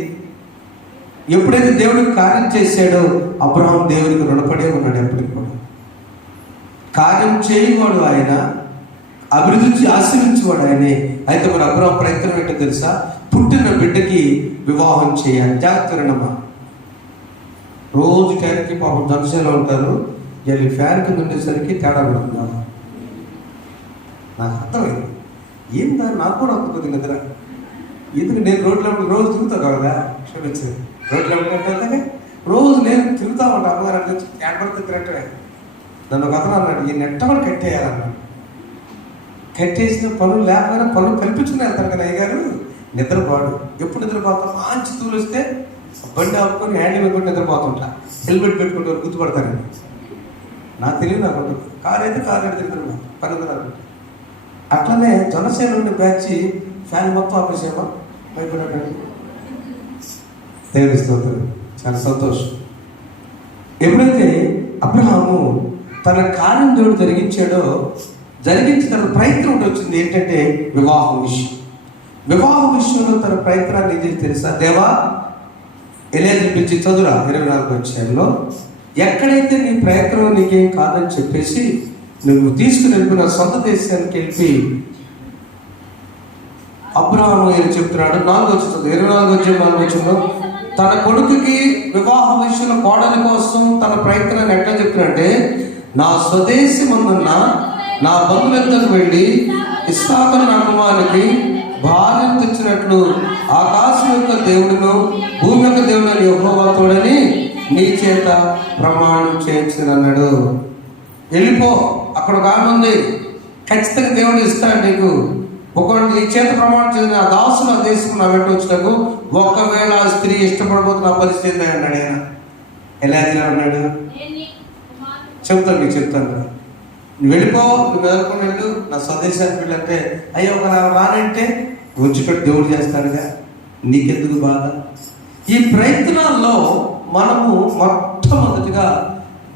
ఎప్పుడైతే దేవుడు కార్యం చేశాడో అబ్రహాము దేవునికి రుణపడే ఉన్నాడు. ఎప్పటికి కూడా కార్యం చేయవాడు ఆయన, అభివృద్ధి ఆశ్రయించేవాడు ఆయనే. అయితే మరి అబ్రహాము ప్రయత్నం ఏంటో తెలుసా? పుట్టిన బిడ్డకి వివాహం చేయాలి. జాగ్రత్తమ్మా. రోజు టైంకి పాపం దంశలో ఉంటారు, వీళ్ళు ఫ్యాన్ కింద ఉండేసరికి తేడా పడుతుందా? నాకు అర్థమైంది. ఏందా నాకు కూడా అర్థమైంది కదరా. ఎందుకు నేను రోడ్ల రోజు తిరుగుతా కదా, క్షమించదు. రోడ్ల అంటే రోజు నేను తిరుగుతా ఉంటా. అమ్మగారు అంటే ఏడపడితే తిరగటమే. నన్ను ఒక అతను అన్నాడు, ఈ నెట్ట కూడా కట్టేయాలన్నాడు. కట్టేసిన పనులు లేకపోయినా పనులు కల్పించుకుని వెళ్తారు కదా అయ్యగారు. నిద్రపోడు. ఎప్పుడు నిద్రపోతాం? మంచి తూలు వస్తే బండి ఆపుకొని హ్యాండిల్ పెట్టుకుని నిద్రపోతుంటా. హెల్మెట్ పెట్టుకుంటే గుర్తుపడతానండి. నా తెలివి నాకు ఉంటుంది. కారు అయితే కారు అయితే తిరుగుతున్నా పని అనుకుంటా. అట్లనే జనసేన నుండి బ్యాచ్ ఫ్యాన్ మొత్తం ఆపేసేమా భయపడండి. దేవుని స్తోత్రం. చాలా సంతోషం. ఎప్పుడైతే అబ్రహాము తన కార్యం దేవుడు జరిగించిన తన ప్రయత్నం ఒకటి వచ్చింది. ఏంటంటే వివాహం విషయం. వివాహ విషయంలో తన ప్రయత్నాన్ని ఏం చేసి తెలుసా? దేవా, ఎలియాజరుని పిలిచి చదువురా 24వ అధ్యాయంలో, ఎక్కడైతే నీ ప్రయత్నం నీకేం కాదని చెప్పేసి నువ్వు తీసుకుని వెళ్ళిన సొంత దేశానికి వెళ్ళి అబ్రహాము ఏం చెప్తున్నాడు? 24వ అధ్యాయంలో తన కొడుకుకి వివాహ విషయంలో కోడలి కోసం తన ప్రయత్నాన్ని ఎట్లా చెప్తున్నాడంటే, నా స్వదేశమందున్న నా బంధువులకు వెళ్ళి ఇస్సాకును నా కుమారునికి భార్యను తెచ్చినట్లు ఆకాశం యొక్క దేవుడును భూమి యొక్క దేవుడు యెహోవా తోడని నీ చేత ప్రమాణం చేయించనన్నాడు. వెళ్ళిపో, అక్కడ ఒక ఆమె ఉంది, ఖచ్చితంగా దేవుడు ఇస్తాడు నీకు. ఒకవేళ నీ చేత ప్రమాణం చేసిన ఆ దాసును ఆ దేశం నా వెంట వచ్చినకు, ఒకవేళ ఆ స్త్రీ ఇష్టపడబోతున్న పరిస్థితి అన్నాడు. ఆయన ఎలా అన్నాడు? చెప్తాను, నీకు చెప్తాను. నువ్వు వెళ్ళిపో, నువ్వు ఎదుర్కొని వెళ్ళు, నా స్వదేశానికి వెళ్ళంటే, అయ్యో ఒక రానంటే వచ్చిపెట్టి దేవుడు చేస్తాడుగా, నీకెందుకు బాధ? ఈ ప్రయత్నాల్లో మనము మొట్టమొదటిగా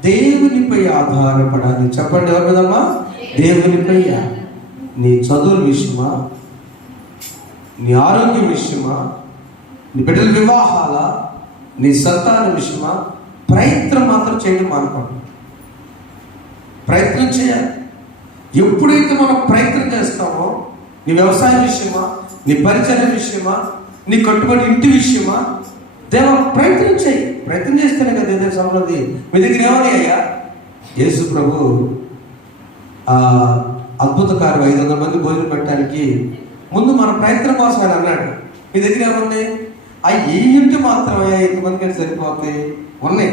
దేవునిపై ఆధారపడాలి. చెప్పండి, ఎవరి మీదమ్మా? దేవునిపై. నీ చదువుల విషయమా, నీ ఆరోగ్యం విషయమా, నీ బిడ్డల వివాహాల, నీ సంతాన విషయమా, ప్రయత్నం మాత్రం చేయడం మానుకోండి. ప్రయత్నం చేయాలి. ఎప్పుడైతే మనం ప్రయత్నం చేస్తామో, నీ వ్యవసాయ విషయమా, నీ పరిచర్య విషయమా, నీ కట్టుబడి ఇంటి విషయమా, దేవ ప్రయత్నం చేయి. ప్రయత్నం చేస్తేనే కదా ఏదో సమృద్ధి. మీ దగ్గర ఏమని అయ్యా? యేసు ప్రభు అద్భుత కార్యం 500 మంది భోజనం పెట్టడానికి ముందు మన ప్రయత్నం కోసం ఆయన అన్నాడు. మీ దగ్గర ఏముంది? ఈ ఇంటి మాత్రమే 5 మందికి సరిపోతాయి. ఉన్నాయి.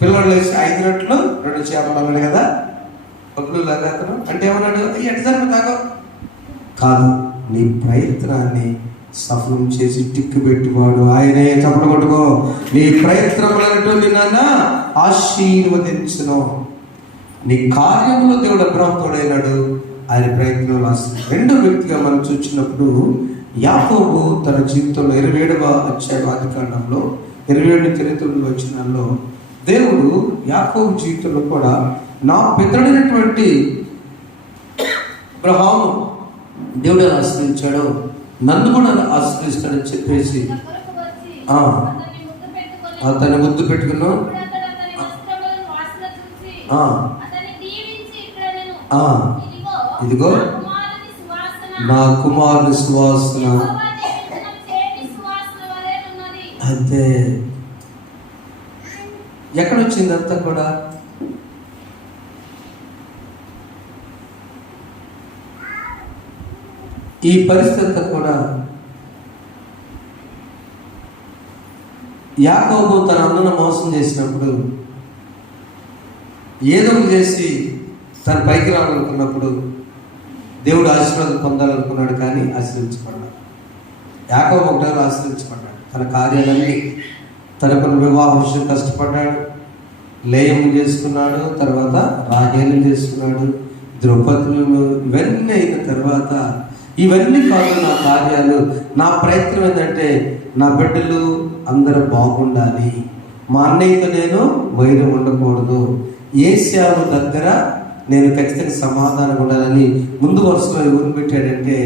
పిల్లలు వేసి 5 రొట్టెలు 2 చేపలు అన్నాడు కదా. పప్పులు లాగా అంటే ఏమన్నాడు? ఎట్లా సరిపో తాగో కాదు, నీ ప్రయత్నాన్ని సఫలం చేసి టిక్కు పెట్టివాడు ఆయనే. చప్పలు కొట్టుకో. నీ ప్రయత్నములైనటువంటి నాన్న ఆశీర్వదించును. నీ కార్యంలో దేవుడు అబ్రహాముతోడైనాడు, ఆయన ప్రయత్నంలో. రెండో వ్యక్తిగా మనం చూసినప్పుడు యాకోబు తన జీవితంలో 27వ అధ్యాయం ఆదికాండంలో 27 వచనాల్లో దేవుడు యాకోబు జీవితంలో కూడా నా పితరుడైనటువంటి అబ్రహాము దేవుడు ఆశ్రయించాడు, నన్ను కూడా ఆశ్రయిస్తాడని చెప్పేసి అతన్ని ముద్దు పెట్టుకున్నాం. ఇదిగో నా కుమారుని సువాసన. అంతే. ఎక్కడొచ్చింది అంతా కూడా? ఈ పరిస్థితి కూడా యాకోబు తన అన్నను మోసం చేసినప్పుడు, ఏదో చేసి తన పైకి రావాలనుకున్నప్పుడు దేవుడు ఆశీర్వాదం పొందాలనుకున్నాడు, కానీ ఆశీర్వించబడ్డాడు. యాకోబు ఒకటారు ఆశీర్వించబడ్డాడు. తన కార్యాలన్నీ తనకున్న వివాహ విషయం కష్టపడ్డాడు, లేయము చేసుకున్నాడు, తర్వాత రాహేలు చేసుకున్నాడు, ద్రౌపదులు, ఇవన్నీ అయిన తర్వాత ఇవన్నీ కాదు నా కార్యాలు. నా ప్రయత్నం ఏంటంటే నా బిడ్డలు అందరూ బాగుండాలి, మా అన్నయ్యతో నేను వైరం ఉండకూడదు, ఏశావు దగ్గర నేను ఖచ్చితంగా సమాధానం ఉండాలని ముందు వరుసలో ఎవరు పెట్టాడంటే,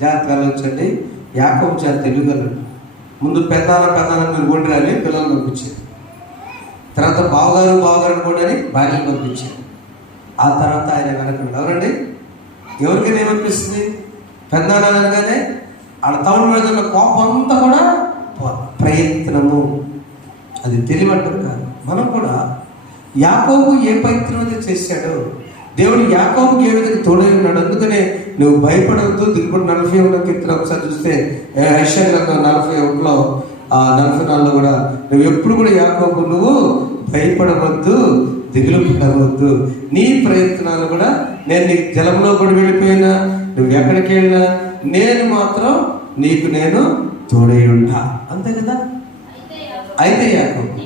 జాగ్రత్తగా ఆలోచించండి, యాకోబు చాలా తెలియగలడు. ముందు పెద్దాల మీరు కొండి అని పిల్లలు పంపించారు, తర్వాత బావగారు కూడా అని భార్యను పంపించారు. ఆ తర్వాత ఆయన వెనకడు. ఎవరండి? ఎవరికైనా ఏమనిపిస్తుంది? పెద్దనాన్న అనగానే ఆడ తౌడు మీద ఉన్న కోపం అంతా కూడా ప్రయత్నము, అది తెలివంటారు కాదు. మనం కూడా యాకోబు ఏ ప్రయత్నం అయితే చేశాడో దేవుడు యాకోబుకి ఏ విధంగా తోడై ఉన్నాడు. అందుకనే నువ్వు భయపడవద్దు, దిగుబడి 41 కీర్తన ఒకసారి చూస్తే యెషయా గ్రంథం 41లో 44లో కూడా నువ్వు ఎప్పుడు కూడా యాకోబు నువ్వు భయపడవద్దు, దిగులు పడవద్దు, నీ ప్రయత్నాలు కూడా నేను నీకు జలంలో కూడా వెళ్ళిపోయినా, నువ్వు ఎక్కడికి వెళ్ళినా నేను మాత్రం నీకు నేను తోడై ఉంటా. అంతే కదా. అయితే యాకోబు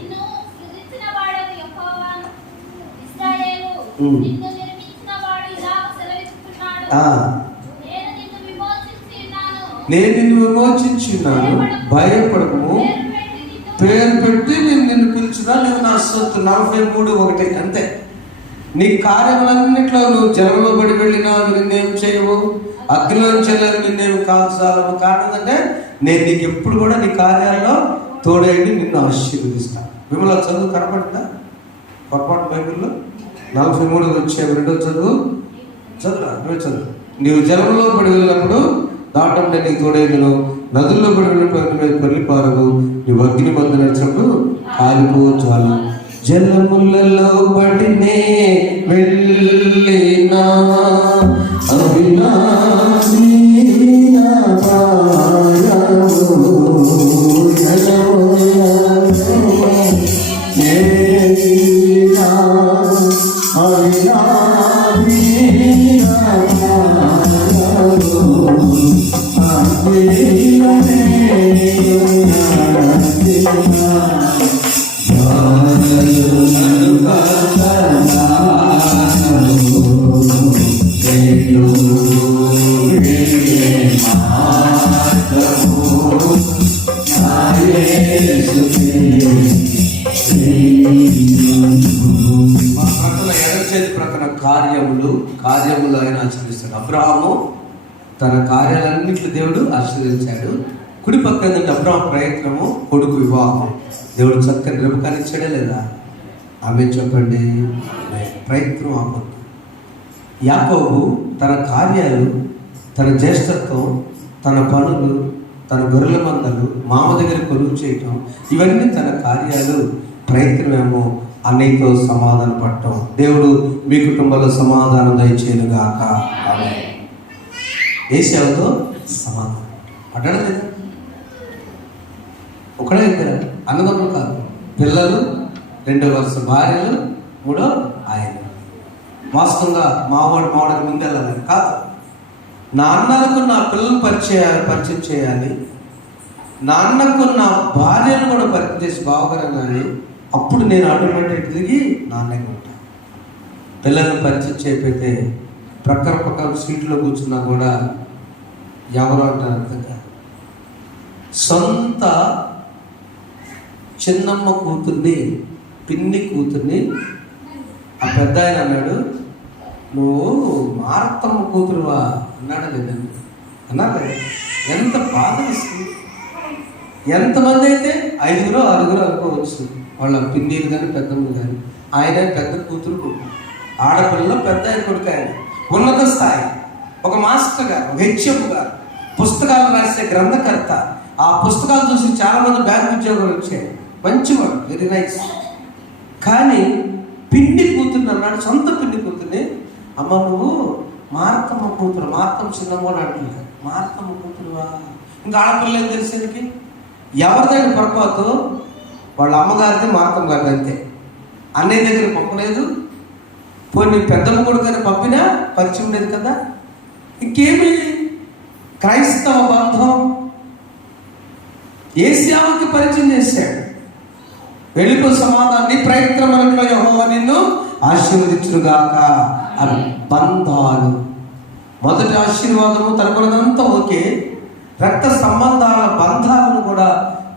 నేను నిన్ను విమోచించున్నాను, భయపడము, పేరు పెట్టి నేను నిన్ను పిలుచున్నా, నువ్వు నా సొత్తు. 43:1 అంతే. నీ కార్యములన్నింటిలో నువ్వు జలంలో పడి వెళ్ళినా నిన్నేం చేయవు, అగ్నిలో చెల్లెలు నిన్నేం కాల్చాలము. కారణం అంటే నేను నీకు ఎప్పుడు కూడా నీ కార్యాల్లో తోడైంది, నిన్ను ఆశీర్వదిస్తాను. మిమ్మల్ని చదువు కనపడిందా? పొరపాటు బైబిల్లో 43 వచ్చే 2వ చదువు చదువు. నీవు జలంలో పడి వెళ్ళినప్పుడు దాటంటే నీకు తోడైదును, నదుల్లో పడి వెళ్ళినప్పుడు మీద కొల్లిపారవు, నీవు అగ్ని మందు నడిచినప్పుడు కాలిపోవచ్చు. వాళ్ళు జలములలో పడినే వెళ్ళినా అవినాశి కార్యములు ఆయన ఆచరిస్తాడు. అబ్రహాము తన కార్యాలన్నింటిలో దేవుడు ఆశీర్వదించాడు. కుడి పక్క ఏంటంటే అబ్రహాము ప్రయత్నము, కొడుకు వివాహం. దేవుడు చక్కని రెబెకాని ఇచ్చాడే లేదా? ఆమె చెప్పండి. ప్రయత్నం ఆపొద్దు. యాకోబు తన కార్యాలు, తన జ్యేష్ఠత్వం, తన పనులు, తన గొర్రెల మందలు మామ దగ్గర కొలువు చేయటం, ఇవన్నీ తన కార్యాలు. ప్రయత్నమేమో అన్నిటితో సమాధాన పడటం. దేవుడు మీ కుటుంబంలో సమాధానం దయచేయనుగాక. ఆమేన్. ఏశావుతో సమాధానం పడ్డాడు లేదా? ఒకడే ఇద్దరు అన్నదమ్ములు కాదు, పిల్లలు, 2వ వరుస భార్యలు, 3వ ఆయన. వాస్తవంగా మావాడికి ముందెళ్ళాలి కాదు. నా అన్నలకు నా పిల్లలను పరిచయం చేయాలి, నా అన్నకు నా భార్యను కూడా పరిచయం చేసి బావగారనాలి. అప్పుడు నేను ఆటోమేటిక్ తిరిగి నాన్నగా ఉంటాను. పిల్లలను పరిచయం చేయకపోతే ప్రక్కన సీట్లో కూర్చున్నా కూడా ఎవరు అంటారు అర్థం కాదు. సొంత చిన్నమ్మ కూతుర్ని, పిన్ని కూతుర్ని ఆ పెద్ద ఆయన అన్నాడు, నువ్వు మార్తమ్మ కూతురువా అన్నాడు లేదండి. అన్నారు కదా. ఎంత బాధ ఇస్తుంది. ఎంతమంది అయితే 5 6 అనుకోవచ్చు, వాళ్ళ పిన్నీలు కానీ పెద్దమ్మ కానీ. ఆయన పెద్ద కూతురు కొడుకు, ఆడపిల్లలో పెద్ద ఆయన కొడుకు. ఆయన ఉన్నత స్థాయి, ఒక మాస్టర్ గారు, ఒక హెచ్ఎఫ్ గారు, పుస్తకాలు రాసే గ్రంథకర్త. ఆ పుస్తకాలు చూసి చాలామంది బ్యాంక్ ఉద్యోగాలు వచ్చాయి, మంచివాడు, వెరీ నైస్. కానీ పిండి కూతుర్ని అన్నాడు, సొంత పిండి కూతుర్ని, అమ్మ నువ్వు మార్తమ్మ కూతురు, మార్తమ్మ చిన్నమ్మ అంటున్నాడు. మార్తమ్మ కూతురువా? ఇంకా ఆడపిల్లలు తెలిసేందుకు ఎవరిదండి పొరపాటు? వాళ్ళ అమ్మగారిది, మార్తమ్మ గారిది అంతే. అన్నయ్య దగ్గర పంపలేదు, పోనీ పెద్దమ్మ కొడుకు పంపినా పరిచయం ఉండేది కదా. ఇంకేమి క్రైస్తవ బంధం ఏశావుకి పరిచయం చేశాడు. వెళ్ళిపో సమాధానం, నీ ప్రయత్నములలో యెహోవా నిన్ను ఆశీర్వదించుగాక. అవి బంధాలు. మొదటి ఆశీర్వాదము తనకున్నదంతా ఓకే, రక్త సంబంధాల బంధాలను కూడా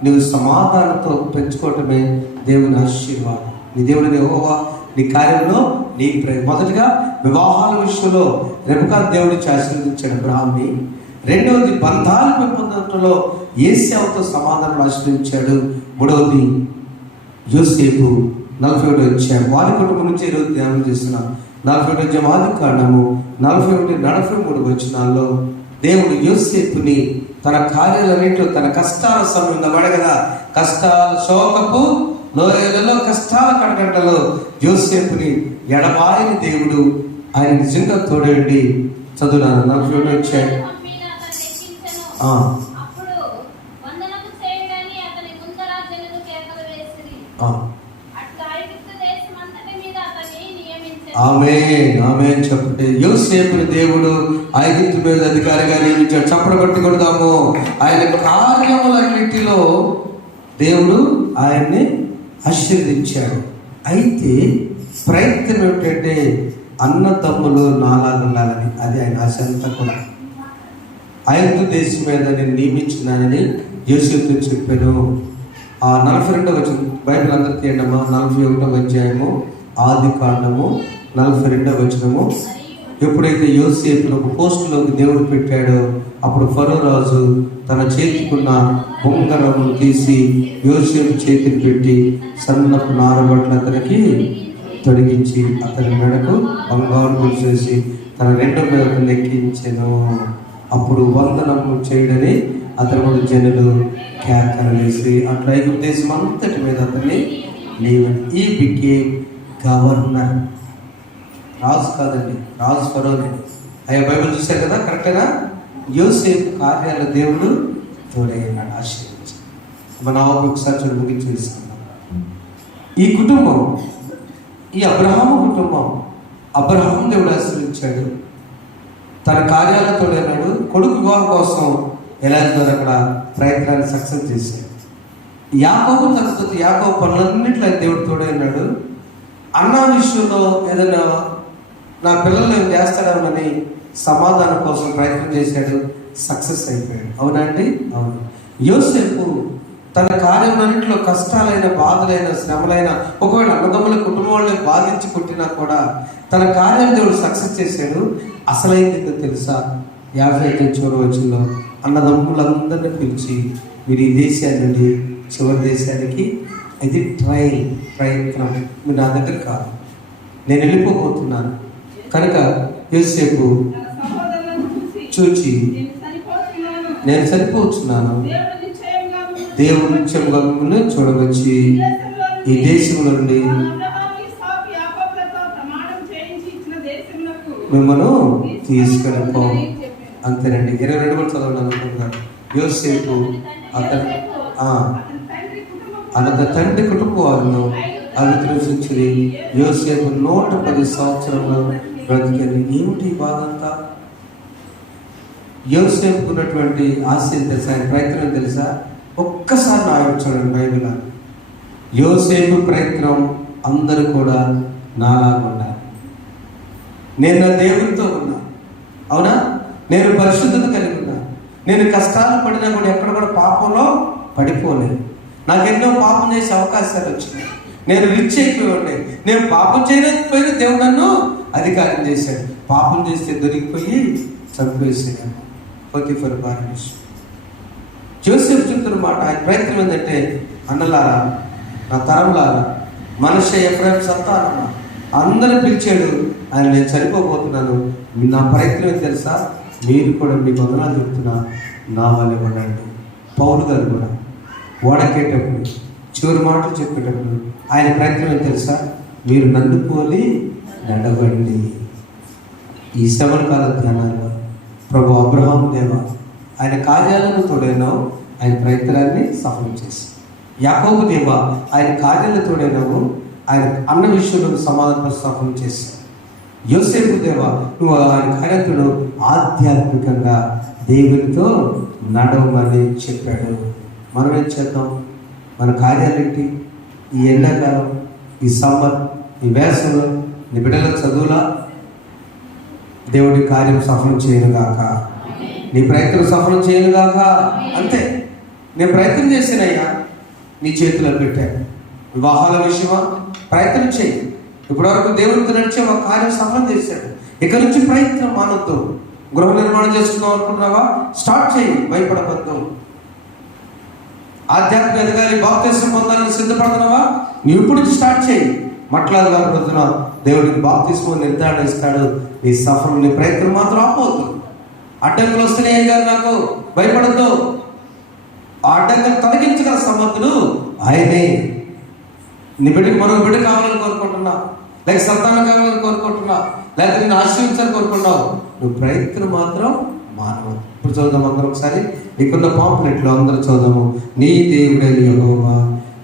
నువ్వు సమాధానంతో పెంచుకోవటమే దేవుని ఆశీర్వాదం. నీ దేవుడిని యెహోవా నీ కార్యంలో నీ మొదటిగా వివాహాల విషయంలో రెబెకా దేవుడిని ఆశీర్వదించాడు అబ్రహాంని. రెండవది బంధాలు పెంపొందడంలో ఏశావుతో సమాధానం ఆశీర్వదించాడు. మూడవది యోసేపు 41 వచ్చాడు. వారి కుటుంబం నుంచి ఈరోజు ధ్యానం చేస్తున్నాం. 41 ఆదికాండము 41-43 వచనాల్లో దేవుడు యోసేపుని తన కార్యాలన్నింటిలో తన కష్టాల సమయంలో వడగదా, కష్టాల శోకపు లోయలలో కష్టాల కడగంటలో యోసేపుని ఎడబాయని దేవుడు ఆయన నిజంగా తోడండి. చదువునాను 41 వచ్చాడు. ఆమేన్ చెప్పండి. యోసేపుని దేవుడు ఐగుప్తు మీద అధికారిగా నియమించాడు. చప్పట్లు కొట్టి కొడదాము. ఆయన కార్యములన్నిటిలో దేవుడు ఆయన్ని ఆశీర్వదించాడు. అయితే ప్రయత్నం ఏమిటంటే అన్నదమ్ములు నాలాగా ఉండాలని. అది ఆయన ఆశ అంతా కూడా. ఐగుప్తు దేశం మీద నేను నియమించినానని యోసేపుతో చెప్పాను. ఆ 42వ వచనం బైబిల్ అందరికీ ఏంటమ్మా? 41వ అధ్యాయము ఆదికాండము 42వ వచనము. ఎప్పుడైతే యోసేపును ఒక పోస్టులోకి దేవుడు పెట్టాడో అప్పుడు ఫరో రాజు తన చేతికున్న బొంగరమును తీసి యోసేపు చేతికి పెట్టి సన్నపు నారబట్లు అతనికి తొడిగించి అతని మెడకు బంగారు పూసేసి తన 2 మెడకు లెక్కించెను. అప్పుడు వందనము చేయడని అతని ముందు జనులు కేకలు వేసి అట్లా ఐగుప్తు దేశం అంతటి మీద అతన్ని ఈ బికేమ్ గవర్నర్. రాజు కాదండి, రాజు ఫరోనే. అయ్యా బైబిల్ చూశారు కదా, కరెక్టేనా? యోసేపు కార్యాల దేవుడు తోడైనాడు, ఆశీర్వదించాడు. మన ఒకసారి చూడ ముగించి తీసుకున్నాం. ఈ కుటుంబం, ఈ అబ్రహాము కుటుంబం, అబ్రహాం దేవుడు ఆశీర్వదించాడు, తన కార్యాలతో తోడైనాడు. కొడుకు వివాహం కోసం ఎలా వెళ్తారు అక్కడ ప్రయత్నాన్ని సక్సెస్ చేశాడు. యాకోబు తర్వాత యాకోబు పనులన్నింటిలో దేవుడు తోడైనాడు. అన్న విషయంలో ఏదైనా నా పిల్లలు ఏం చేస్తాడేమోనని సమాధానం కోసం ప్రయత్నం చేశాడు, సక్సెస్ అయిపోయాడు. అవునండి, అవును. యోసేపు తన కార్యములన్నింటిలో కష్టాలైన, బాధలైన, శ్రమలైన, ఒకవేళ అన్నదమ్ముల కుటుంబం వాళ్ళని బాధించి కొట్టినా కూడా తన కార్యం దేవుడు సక్సెస్ చేశాడు. అసలైంది తెలుసా? 55 చివరి వచనంలో అన్నదమ్ములందరినీ పిలిచి మీరు ఈ దేశాన్ని నుండి చివరి దేశానికి, ఇది ప్రయత్నం, మీరు నా దగ్గర కాదు, నేను వెళ్ళిపోతున్నాను కనుక యోసేపు చూచి నేను సరిపోతున్నాను, దేవుడు నిత్యంగా చూడవచ్చి ఈ దేశంలో నుండి మిమ్మల్ని తీసుకెళ్ళిపో. అంతేనండి. 22 కూడా చదవడం అనుకుంటున్నాను. యోసేపు అతని తండ్రి కుటుంబ వారిను అభివృద్ధి యోసేపు 110 సంవత్సరంలో బ్రతికని. ఏమిటి బాధ అంతా? యోసేపుకున్నటువంటి ఆశయం తెలుసా? ఆయన ప్రయత్నం తెలుసా? ఒక్కసారి నాయకు చూడండి బైబిల్. యోసేపు ప్రయత్నం అందరూ కూడా నాలాగా ఉండాలి. నేను నా దేవునితో ఉన్నా, అవునా? నేను పరిశుద్ధత కలిగి ఉన్నా. నేను కష్టాలు పడినా కూడా ఎక్కడ కూడా పాపంలో పడిపోలేదు. నాకెన్నో పాపం చేసే అవకాశాలు వచ్చినాయి. నేను రిచ్ అయిపోయి, నేను పాపం చేయలేకపోయినా దేవుడు నన్ను అధికారం చేశాడు. పాపం చేస్తే దొరికిపోయి చంపేసాడు. పొతిఫర్ భార్య. యోసేపు చెప్తున్న మాట, ఆయన ప్రయత్నం ఏంటంటే, అన్నలారా, నా తరంలారా, మనషే ఎఫ్రాయిం సంతానమా, అందరూ పిలిచాడు. ఆయన నేను చనిపోబోతున్నాను, నా ప్రయత్నం ఏం తెలుసా? మీరు కూడా మీకు వందనాలు చెప్తున్నా, నా వల్లే ఉండండి. పౌలు గారు కూడా ఓడకేటప్పుడు చివరి మాటలు చెప్పేటప్పుడు ఆయన ప్రయత్నం ఏం తెలుసా? మీరు నన్ను పోలి నడవండి. ఈ శ్రమల కాల ధ్యానాల్లో ప్రభు అబ్రహాం దేవ, ఆయన కార్యాలను తోడైనావు, ఆయన ప్రయత్నాన్ని సఫలం చేసి. యాకోబు దేవ, ఆయన కార్యాలను తోడైనావు, ఆయన అన్న విషయంలో సమాధానం సఫలం చేశావు. యోసేపు దేవ, నువ్వు ఆయన కార్యక్రమంలో ఆధ్యాత్మికంగా దేవునితో నడవమని చెప్పాడు. మనం ఏం చేద్దాం? మన కార్యాలేంటి? ఈ ఎండాకాలం, ఈ సమ్మర్, ఈ వేసవిలో నీ బిడ్డల చదువులా దేవుడి కార్యం సఫలం చేయనుగాక, నీ ప్రయత్నం సఫలం చేయనుగాక. అంతే. నేను ప్రయత్నం చేశానయ్యా, నీ చేతిలో పెట్టాను. వివాహాల విషయమా ప్రయత్నం చేయి. ఇప్పటివరకు దేవుడితో నడిచే ఒక కార్యం సఫలం చేశాడు. ఇక నుంచి ప్రయత్నం మానొద్దు. గృహ నిర్మాణం చేసుకుందాం అనుకుంటున్నావా? స్టార్ట్ చేయి, భయపడవద్దు. ఆధ్యాత్మిక ఎదగాలి, బాప్తిసం పొందాలని సిద్ధపడుతున్నావా? నువ్వు ఇప్పుడు స్టార్ట్ చేయి. మాట్లాడగలుగుతున్నావు, దేవుడికి బాప్తిసం నిర్ధారణ ఇస్తాడు. నీ సఫలం, నీ ప్రయత్నం మాత్రం ఆపవద్దు. అడ్డంకులు వస్తున్నాయి గారు, నాకు భయపడద్దు. ఆ అడ్డంకులు తొలగించగల సమర్థుడు ఆయనే. నీ బిడ్డకి మరొక బిడ్డ కావాలని కోరుకుంటున్నా, లేక సంతానం కావాలని కోరుకుంటున్నా, లేకపోతే నేను ఆశీర్వించాలని కోరుకుంటున్నావు, నువ్వు ప్రయత్నం మాత్రం మానవు. ఇప్పుడు చూద్దాం అందరం ఒకసారి. నీకున్న పాంప్లెట్లో అందరూ చూద్దాము. నీ దేవుడైన యెహోవా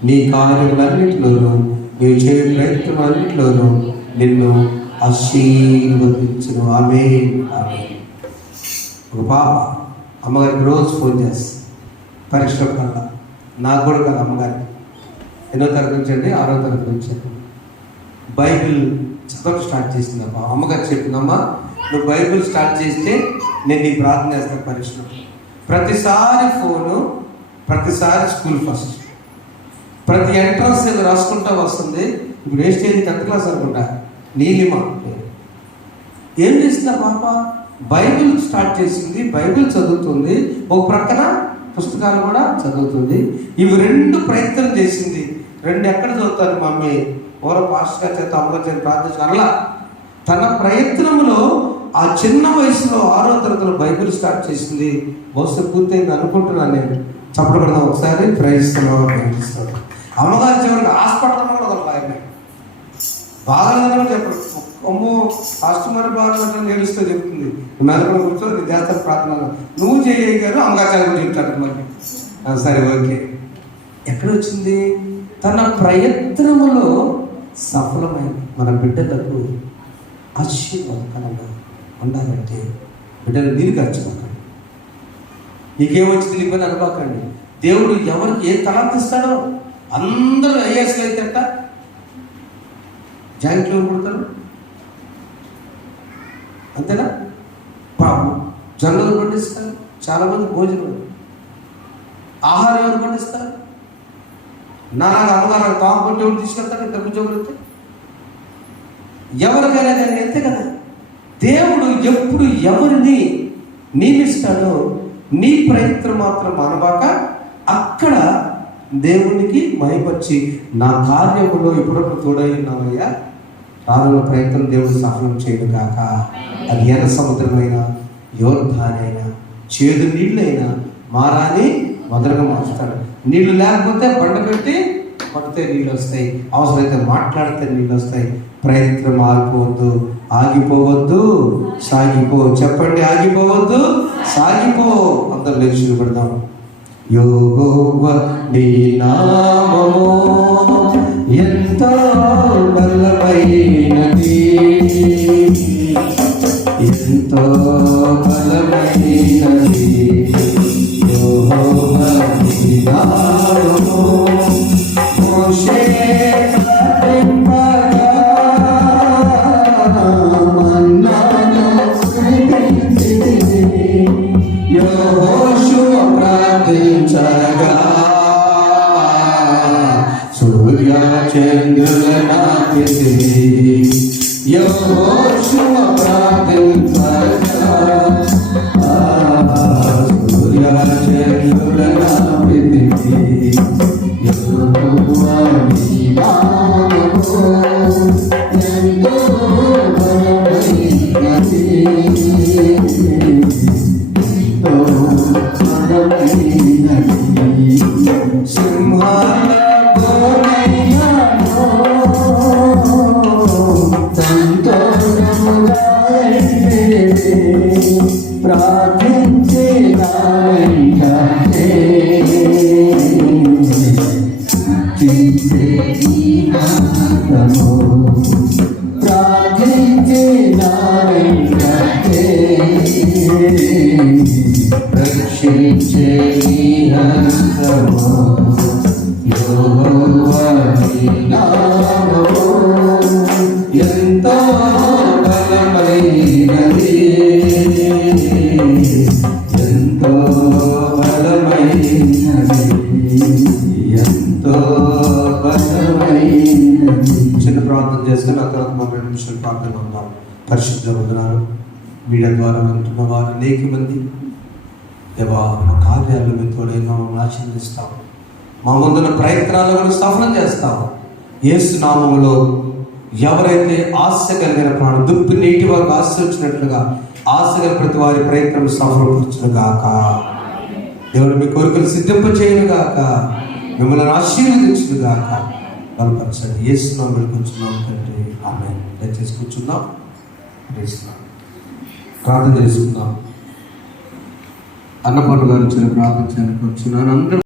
నీ కార్యములన్నింటిలోనూ, నీవు చేయు ప్రయత్నాలన్నింటిలోనూ నిన్ను ఆశీర్వదించును. ఆమేన్. ఒక పాప అమ్మగారికి రోజు ఫోన్ చేస్తుంది. పరీక్ష కల్లా నాకు కూడా కాదు, అమ్మగారికి. 8వ తరగతి నుంచి అండి, 6వ తరగతి నుంచి బైబిల్ చదవడం స్టార్ట్ చేసింది. అమ్మగారు చెప్పిందమ్మా, నువ్వు బైబిల్ స్టార్ట్ చేస్తే నేను నీ ప్రార్థన చేస్తాను పరీక్షలో. ప్రతిసారి ఫోను, ప్రతిసారి స్కూల్ ఫస్ట్, ప్రతి ఎంట్రన్స్ ఏదో రాసుకుంటా వస్తుంది. ఇప్పుడు ఏ స్టేజ్? 10th క్లాస్ అనుకుంటా. నీలిమ ఏం చేసిందా పాప? బైబిల్ స్టార్ట్ చేసింది, బైబిల్ చదువుతుంది, ఒక ప్రక్కన పుస్తకాలు కూడా చదువుతుంది. ఇవి 2 ప్రయత్నం చేసింది. 2 ఎక్కడ చదువుతారు మమ్మీ? ఓర పాస్టర్ చేత అమ్మగారి చేత ప్రార్థన అలా. తన ప్రయత్నంలో ఆ చిన్న వయసులో 6వ తరగతిలో బైబిల్ స్టార్ట్ చేసింది. బహుశా పూర్తయింది అనుకుంటున్నాను నేను. చప్పుడు పెడదాం ఒకసారి. ప్రయత్నిస్తాను. అమ్మగారి చివరికి హాస్పిటల్లో కూడా వదలలేదు. బాగా చెప్పడు. అమ్మో కస్టమర్ బాగా ఏడుస్తూ చెప్తుంది. మెదడు కూర్చో, నీ చేస్తారు ప్రార్థన, నువ్వు చేయగారు అమ్మగారు చెప్తాడు. మరి సరే ఓకే. ఎక్కడ వచ్చింది? తన ప్రయత్నములో సఫలమైన మన బిడ్డలకు ఆశీర్వాదకరంగా ఉండాలంటే బిడ్డలు నీరు ఖర్చుకోకండి. నీకేమొచ్చింది నీకు అని అనుకోకండి. దేవుడు ఎవరికి ఏ తలాంత ఇస్తాడో, అందరూ ఐఏఎస్లు అయితే అట్ట జాయింట్లో పుడతారు, అంతేనా? పాపం జొన్నలు పండిస్తారు, చాలామంది భోజనం, ఆహారం ఎవరు పండిస్తారు? నాన్న అమ్మగారు తాము కొట్టి ఎవరు తీసుకెళ్తారు? ఇద్దరు ఉద్యోగులు ఎవరికైనా కానీ అంతే కదా. దేవుడు ఎప్పుడు ఎవరిని నియమిస్తాడో నీ ప్రయత్నం మాత్రం మానబాక అక్కడ దేవునికి మహిమపరిచి, నా కార్యములో ఎప్పుడప్పుడు తోడై ఉన్నావయ్యా, రానున్న ప్రయత్నం దేవుడు సఫలం చేయడు కాక. అది ఎర్ర సముద్రమైనా, యోర్ధానైనా, చేదు నీళ్ళైనా మారాని మొదలుగా మార్చుతాడు. నీళ్లు లేకపోతే బండ పెట్టి పడితే నీళ్ళు వస్తాయి, అవసరమైతే మాట్లాడితే నీళ్ళు వస్తాయి. ప్రయత్నం ఆగిపోవద్దు, ఆగిపోవద్దు, సాగిపో. చెప్పండి, ఆగిపోవద్దు, సాగిపో. అందరూ లేచి పెడదాం. యెహోవా నీ నామము ఎంతో బలమైనది, ఎంతో బలమైనది. యెహోవా నీ నామము మోషే సూర్య చంద్రుల నాపితివి, యెహోషువ ప్రార్థించగా. సూర్య చంద్రుల నాపితివి, యెహోవా నీ నామము ఎంతో బలమైనది, ఎంతో బలమైనది. సింహాల గోనయ్యలో సంతోషముగా ప్రార్థించే నా వెంటే ప్రార్థించే నా వెంటే రక్షించే హస్తము యెహోవా నీ నామము ఎంతో బలమైనది ఎంతో బలమైనది ఎంతో బలమైనది. చిన్న ప్రార్థన చేసుకుని ఆ తర్వాత 30 నిమిషాలు ప్రార్థన ఉందాం. పరిశుద్ధ వందనాలు. మీడియా ద్వారా వింటున్న వారు అనేక మంది దేవా మా కార్యాలు మీ తోడైనా మమ్మల్ని ఆశీర్వదిస్తాం. మా ముందున్న ప్రయత్నాలను కూడా సఫలం చేస్తాం. యేసు నామములో ఎవరైతే ఆశ కలిగిన ప్రాణం దుప్పి నీటి వరకు ఆశ వచ్చినట్లుగా ఆశ కలిగిన ప్రతి వారి ప్రయత్నం సఫలపరచును గాక. దేవుడు మీ కోరికలు సిద్ధింపచేయును గాక. మిమ్మల్ని ఆశీర్వదించును గాక. బలపరచండి. యేసు నామములో కూర్చున్నాం తండ్రి. ఆమేన్. దయచేసి కూర్చుందాం. ప్రార్థన చేసుకుందాం. అన్నపూర్ణ గారు ప్రార్థన చేయడానికి కూర్చున్నాను. అందరూ